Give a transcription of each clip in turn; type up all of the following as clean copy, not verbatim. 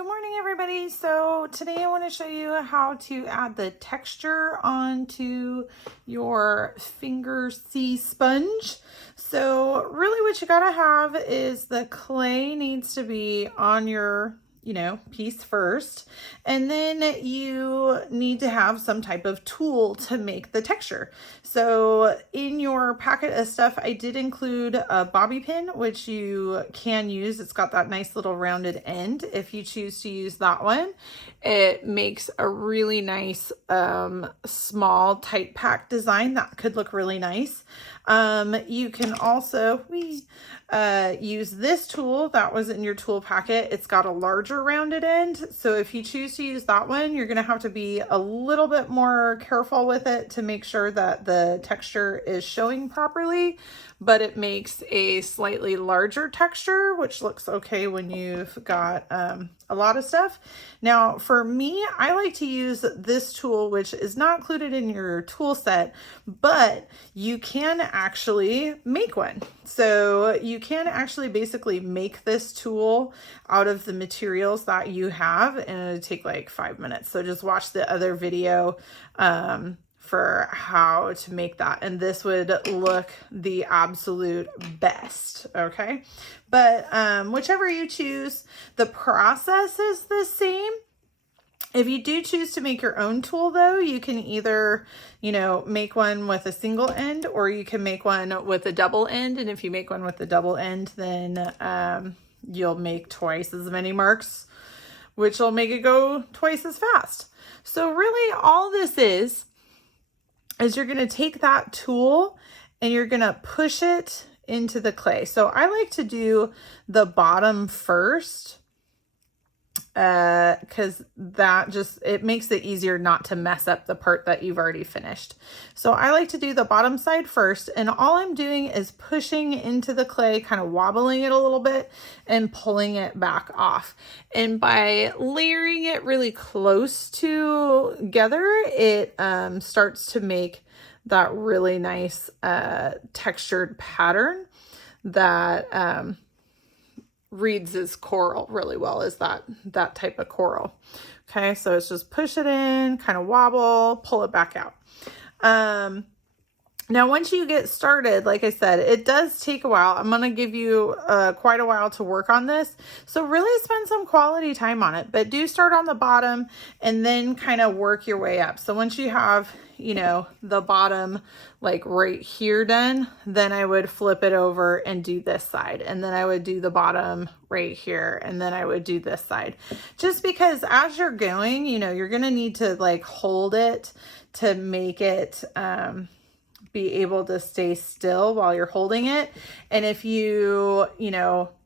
Good morning, everybody. So today I want to show you how to add the texture onto your finger C sponge. So really what you gotta have is the clay needs to be on your piece first, and then you need to have some type of tool to make the texture. So in your packet of stuff, I did include a bobby pin, which you can use. It's got that nice little rounded end. If you choose to use that one, it makes a really nice small tight pack design that could look really nice. You can also use this tool that was in your tool packet. It's got a larger rounded end. So if you choose to use that one, you're going to have to be a little bit more careful with it to make sure that the texture is showing properly, but it makes a slightly larger texture, which looks okay when you've got a lot of stuff. Now for me, I like to use this tool, which is not included in your tool set, but you can actually make one. So you can actually basically make this tool out of the materials that you have, and it'll take like 5 minutes. So just watch the other video for how to make that, and this would look the absolute best. Okay, but whichever you choose, the process is the same. If you do choose to make your own tool though, you can either, make one with a single end, or you can make one with a double end. And if you make one with the double end, then you'll make twice as many marks, which will make it go twice as fast. So really all this is you're going to take that tool and you're going to push it into the clay. So I like to do the bottom first, because it makes it easier not to mess up the part that you've already finished. So I like to do the bottom side first, and all I'm doing is pushing into the clay, kind of wobbling it a little bit and pulling it back off. And by layering it really close together, it starts to make that really nice textured pattern that reads as coral really well, is that type of coral. Okay, so it's just push it in, kind of wobble, pull it back out. Now once you get started, like I said, it does take a while. I'm going to give you quite a while to work on this, so really spend some quality time on it, but do start on the bottom and then kind of work your way up. So once you have the bottom like right here done, then I would flip it over and do this side, and then I would do the bottom right here, and then I would do this side, just because as you're going, you're gonna need to like hold it to make it be able to stay still while you're holding it. And if you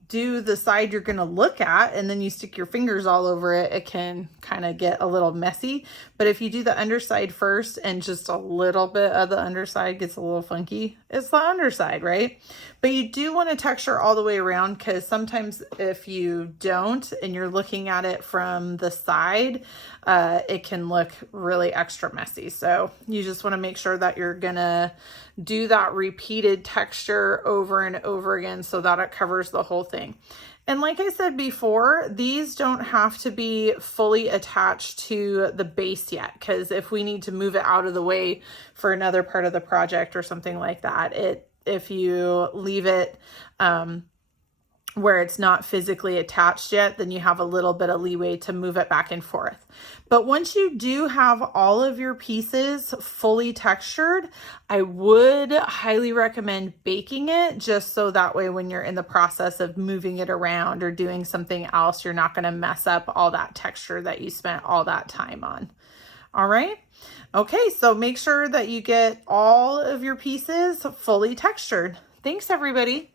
do the side you're going to look at and then you stick your fingers all over it, it can kind of get a little messy. But if you do the underside first and just a little bit of the underside gets a little funky, it's the underside, right? But you do want to texture all the way around, because sometimes if you don't and you're looking at it from the side, it can look really extra messy. So you just want to make sure that you're gonna do that repeated texture over and over again so that it covers the whole thing. And like I said before, these don't have to be fully attached to the base yet, because if we need to move it out of the way for another part of the project or something like that, if you leave it where it's not physically attached yet, then you have a little bit of leeway to move it back and forth. But once you do have all of your pieces fully textured, I would highly recommend baking it, just so that way when you're in the process of moving it around or doing something else, you're not going to mess up all that texture that you spent all that time on. All right. Okay, so make sure that you get all of your pieces fully textured. Thanks, everybody.